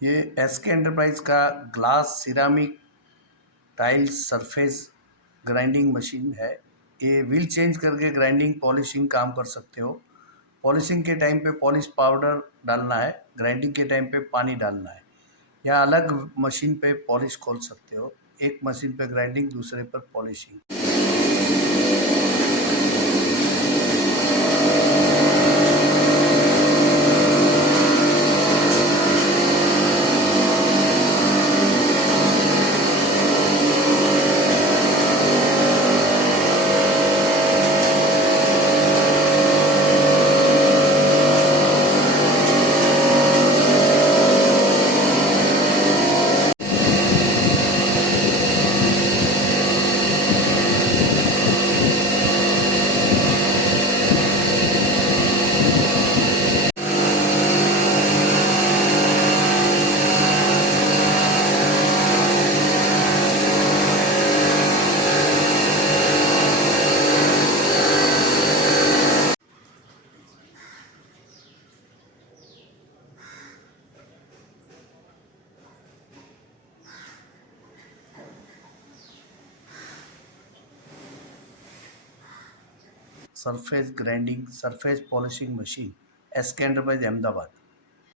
ये SK enterprise का glass ceramic tiles surface grinding machine है। ये व्हील चेंज करके ग्राइंडिंग पॉलिशिंग काम कर सकते हो। पॉलिशिंग के टाइम पे पॉलिश पाउडर डालना है, ग्राइंडिंग के टाइम पे पानी डालना है। या अलग मशीन पे पॉलिश खोल सकते हो, एक मशीन पे ग्राइंडिंग, दूसरे पर polishing. Surface grinding surface polishing machine, SK enterprise, Ahmedabad.